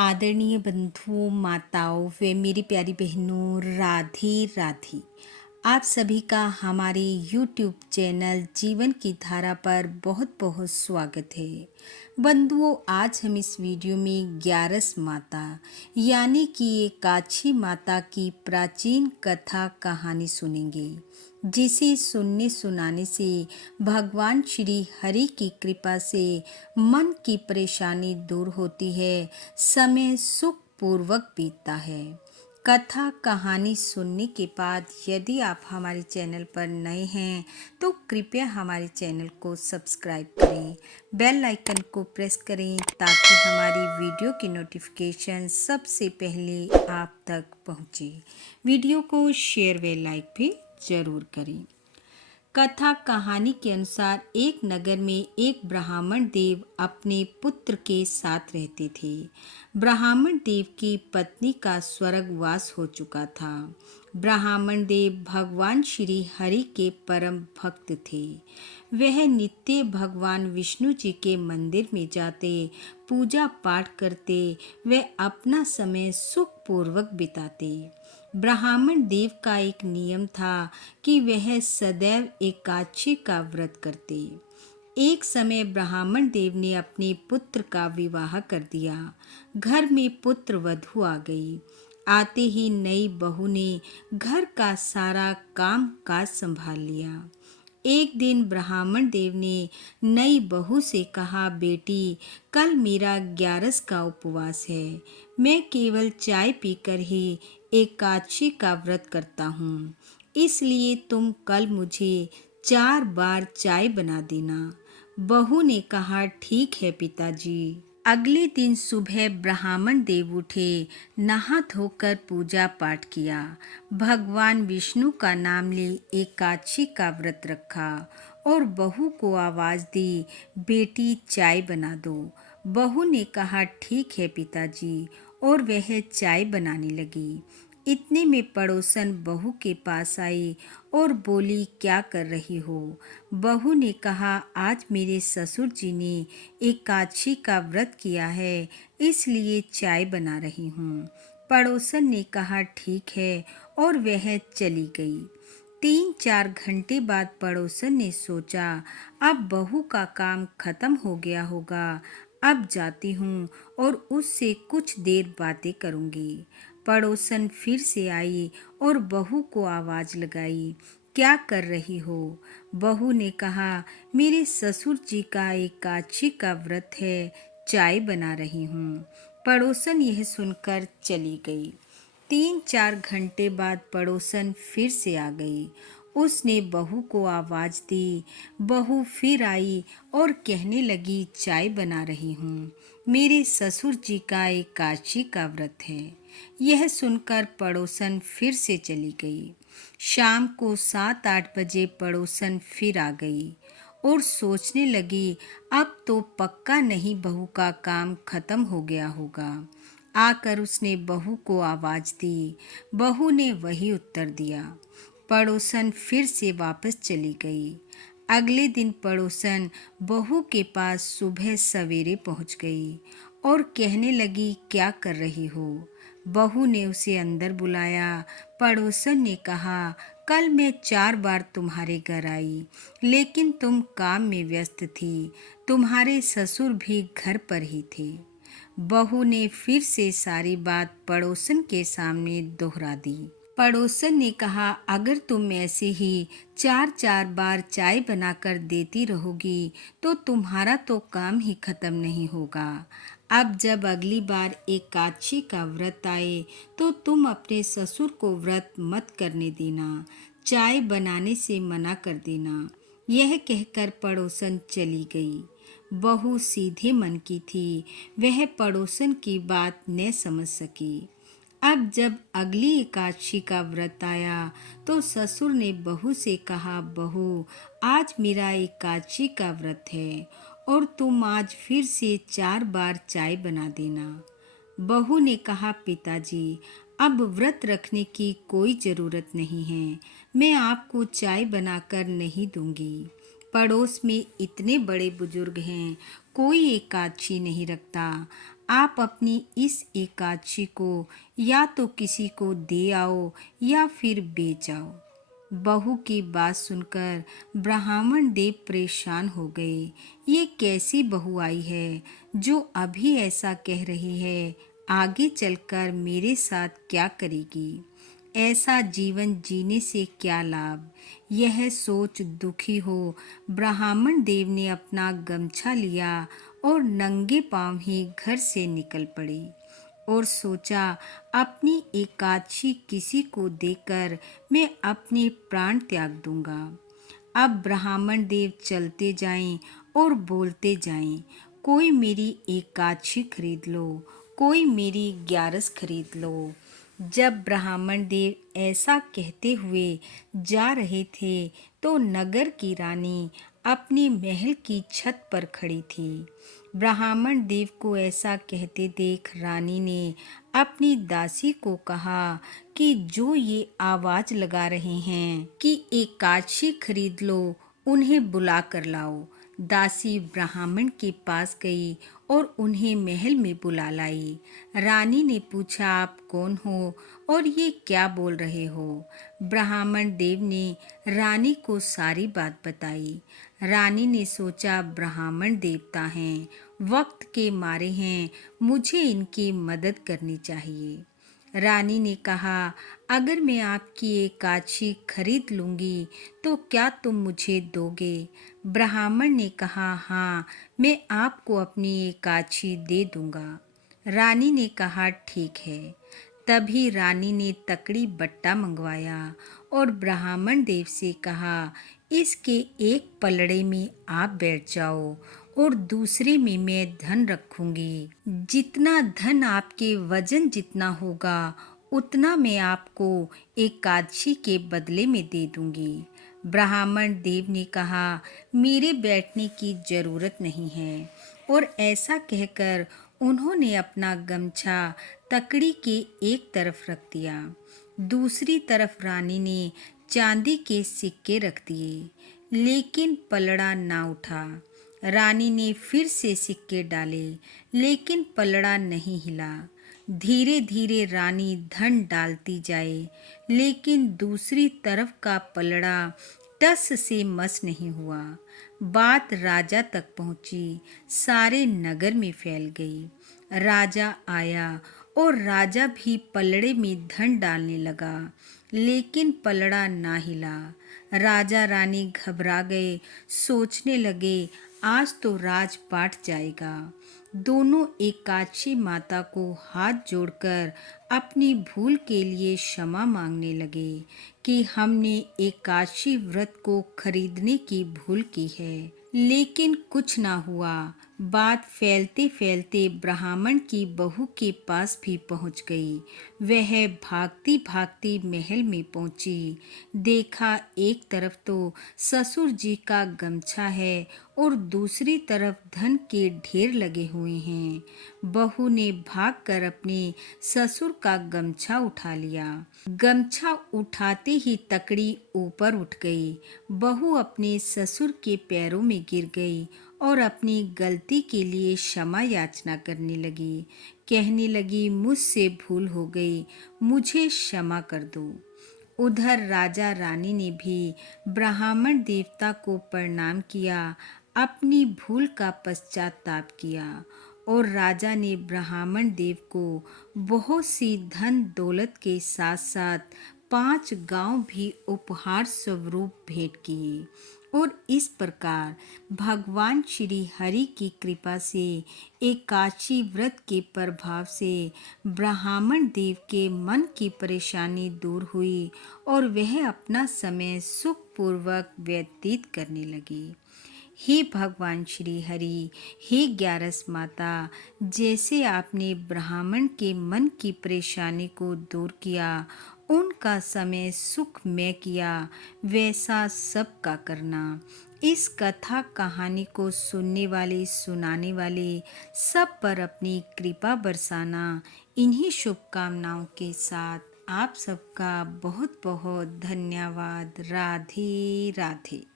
आदरणीय बंधुओं, माताओं व मेरी प्यारी बहनों, राधे राधे। आप सभी का हमारे YouTube चैनल जीवन की धारा पर बहुत बहुत स्वागत है। बंधुओं, आज हम इस वीडियो में ग्यारस माता यानी कि एकाक्षी माता की प्राचीन कथा कहानी सुनेंगे, जिसे सुनने सुनाने से भगवान श्री हरि की कृपा से मन की परेशानी दूर होती है, समय सुख पूर्वक बीतता है। कथा कहानी सुनने के बाद यदि आप हमारे चैनल पर नए हैं तो कृपया हमारे चैनल को सब्सक्राइब करें, बेल आइकन को प्रेस करें ताकि हमारी वीडियो की नोटिफिकेशन सबसे पहले आप तक पहुंचे। वीडियो को शेयर व लाइक भी जरूर करें। कथा कहानी के अनुसार एक नगर में एक ब्राह्मण देव अपने पुत्र के साथ रहते थे। ब्राह्मण देव की पत्नी का स्वर्गवास हो चुका था। ब्राह्मण देव भगवान श्री हरि के परम भक्त थे। वह नित्य भगवान विष्णु जी के मंदिर में जाते, पूजा पाठ करते, वे अपना समय सुखपूर्वक बिताते। ब्राह्मण देव का एक नियम था कि वह सदैव एकादशी का व्रत करते। एक समय ब्राह्मण देव ने अपने पुत्र का विवाह कर दिया। घर में पुत्र वधू आ गई। आते ही नई बहू ने घर का सारा काम काज संभाल लिया। एक दिन ब्राह्मण देव ने नई बहू से कहा, बेटी, कल मेरा ग्यारस का उपवास है। मैं केवल चाय पीकर ही एकादशी का व्रत करता हूँ, इसलिए तुम कल मुझे 4 बार चाय बना देना। बहू ने कहा, ठीक है पिताजी। अगले दिन सुबह ब्राह्मण देव उठे, नहा धोकर पूजा पाठ किया, भगवान विष्णु का नाम ले एकादशी का व्रत रखा और बहू को आवाज दी, बेटी चाय बना दो। बहू ने कहा, ठीक है पिताजी, और वह चाय बनाने लगी। इतने में पड़ोसन बहू के पास आई और बोली, क्या कर रही हो? बहू ने कहा, आज मेरे ससुर जी ने एकादशी का व्रत किया है, इसलिए चाय बना रही हूँ। पड़ोसन ने कहा, ठीक है, और वह चली गई। 3-4 घंटे बाद पड़ोसन ने सोचा, अब बहू का काम खत्म हो गया होगा, अब जाती हूँ और उससे कुछ देर बातें करूँगी। पड़ोसन फिर से आई और बहू को आवाज लगाई, क्या कर रही हो? बहू ने कहा, मेरे ससुर जी का एकादशी का व्रत है, चाय बना रही हूँ। पड़ोसन यह सुनकर चली गई। 3-4 घंटे बाद पड़ोसन फिर से आ गई। उसने बहू को आवाज दी। बहू फिर आई और कहने लगी, चाय बना रही हूँ, मेरे ससुर जी का एकादशी का व्रत है। यह सुनकर पड़ोसन फिर से चली गई। शाम को 7-8 बजे पड़ोसन फिर आ गई और सोचने लगी, अब तो पक्का नहीं बहू का काम खत्म हो गया होगा। आकर उसने बहू को आवाज दी। बहू ने वही उत्तर दिया। पड़ोसन फिर से वापस चली गई। अगले दिन पड़ोसन बहू के पास सुबह सवेरे पहुंच गई और कहने लगी, क्या कर रही हो? बहू ने उसे अंदर बुलाया। पड़ोसन ने कहा, कल मैं 4 बार तुम्हारे घर आई, लेकिन तुम काम में व्यस्त थी, तुम्हारे ससुर भी घर पर ही थे। बहू ने फिर से सारी बात पड़ोसन के सामने दोहरा दी। पड़ोसन ने कहा, अगर तुम ऐसे ही 4-4 बार चाय बनाकर देती रहोगी तो तुम्हारा तो काम ही खत्म नहीं होगा। अब जब अगली बार एकादशी का व्रत आए तो तुम अपने ससुर को व्रत मत करने देना, चाय बनाने से मना कर देना। यह कहकर पड़ोसन चली गई। बहू सीधे मन की थी, वह पड़ोसन की बात न समझ सकी। अब जब अगली एकादशी का व्रत आया तो ससुर ने बहू से कहा, बहू, आज मेरा एकादशी का व्रत है और तुम आज फिर से 4 बार चाय बना देना। बहू ने कहा, पिताजी, अब व्रत रखने की कोई ज़रूरत नहीं है, मैं आपको चाय बनाकर नहीं दूंगी। पड़ोस में इतने बड़े बुजुर्ग हैं, कोई एकादशी नहीं रखता। आप अपनी इस एकादशी को या तो किसी को दे आओ या फिर बेच आओ। बहू की बात सुनकर ब्राह्मण देव परेशान हो गए। ये कैसी बहू आई है जो अभी ऐसा कह रही है, आगे चलकर मेरे साथ क्या करेगी? ऐसा जीवन जीने से क्या लाभ? यह सोच दुखी हो ब्राह्मण देव ने अपना गमछा लिया और नंगे पांव ही घर से निकल पड़े और सोचा, अपनी एकादशी किसी को देकर मैं अपने प्राण त्याग दूंगा। अब ब्राह्मण देव चलते जाएं और बोलते जाएं, कोई मेरी एकादशी खरीद लो, कोई मेरी ग्यारस खरीद लो। जब ब्राह्मण देव ऐसा कहते हुए जा रहे थे तो नगर की रानी अपने महल की छत पर खड़ी थी। ब्राह्मण देव को ऐसा कहते देख रानी ने अपनी दासी को कहा कि जो ये आवाज लगा रहे हैं कि एकादशी खरीद लो, उन्हें बुला कर लाओ। दासी ब्राह्मण के पास गई और उन्हें महल में बुला लाई। रानी ने पूछा, आप कौन हो और ये क्या बोल रहे हो? ब्राह्मण देव ने रानी को सारी बात बताई। रानी ने सोचा, ब्राह्मण देवता हैं, वक्त के मारे हैं, मुझे इनकी मदद करनी चाहिए। रानी ने कहा, अगर मैं आपकी एकादशी खरीद लूंगी तो क्या तुम मुझे दोगे? ब्राह्मण ने कहा, हाँ, मैं आपको अपनी एकादशी दे दूंगा। रानी ने कहा, ठीक है। तभी रानी ने तकड़ी बट्टा मंगवाया और ब्राह्मण देव से कहा, इसके एक पलड़े में आप बैठ जाओ और दूसरे में मैं धन रखूंगी। जितना धन आपके वजन जितना होगा उतना मैं आपको एकादशी के बदले में दे दूंगी। ब्राह्मण देव ने कहा, मेरे बैठने की जरूरत नहीं है। और ऐसा कहकर उन्होंने अपना गमछा तकड़ी के एक तरफ रख दिया। दूसरी तरफ रानी ने चांदी के सिक्के रख दिए, लेकिन पलड़ा ना उठा। रानी ने फिर से सिक्के डाले, लेकिन पलड़ा नहीं हिला। धीरे धीरे रानी धन डालती जाए, लेकिन दूसरी तरफ का पलड़ा टस से मस नहीं हुआ। बात राजा तक पहुंची, सारे नगर में फैल गई। राजा आया और राजा भी पलड़े में धन डालने लगा, लेकिन पलड़ा ना हिला। राजा रानी घबरा गए, सोचने लगे, आज तो राजपाट जाएगा। दोनों एकादशी माता को हाथ जोड़कर अपनी भूल के लिए क्षमा मांगने लगे कि हमने एकादशी व्रत को खरीदने की भूल की है। लेकिन कुछ ना हुआ। बात फैलते फैलते ब्राह्मण की बहू के पास भी पहुंच गई। वह भागती भागती महल में पहुंची। देखा, एक तरफ तो ससुर जी का गमछा है और दूसरी तरफ धन के ढेर लगे हुए हैं। बहू ने भागकर अपने ससुर का गमछा उठा लिया। गमछा उठाते ही तकड़ी ऊपर उठ गई। बहू अपने ससुर के पैरों में गिर गई और अपनी गलती के लिए क्षमा याचना करने लगी। कहने लगी, मुझसे भूल हो गई, मुझे क्षमा कर दो। उधर राजा रानी ने भी ब्राह्मण देवता को प्रणाम किया, अपनी भूल का पश्चाताप किया और राजा ने ब्राह्मण देव को बहुत सी धन दौलत के साथ साथ 5 गांव भी उपहार स्वरूप भेंट किए। और इस प्रकार भगवान श्री हरि की कृपा से एकादशी व्रत के प्रभाव से ब्राह्मण देव के मन की परेशानी दूर हुई और वह अपना समय सुखपूर्वक व्यतीत करने लगे। हे भगवान श्री हरि, हे ग्यारस माता, जैसे आपने ब्राह्मण के मन की परेशानी को दूर किया, उनका समय सुखमय किया, वैसा सबका करना। इस कथा कहानी को सुनने वाले सुनाने वाले सब पर अपनी कृपा बरसाना। इन्हीं शुभकामनाओं के साथ आप सबका बहुत बहुत धन्यवाद। राधे राधे।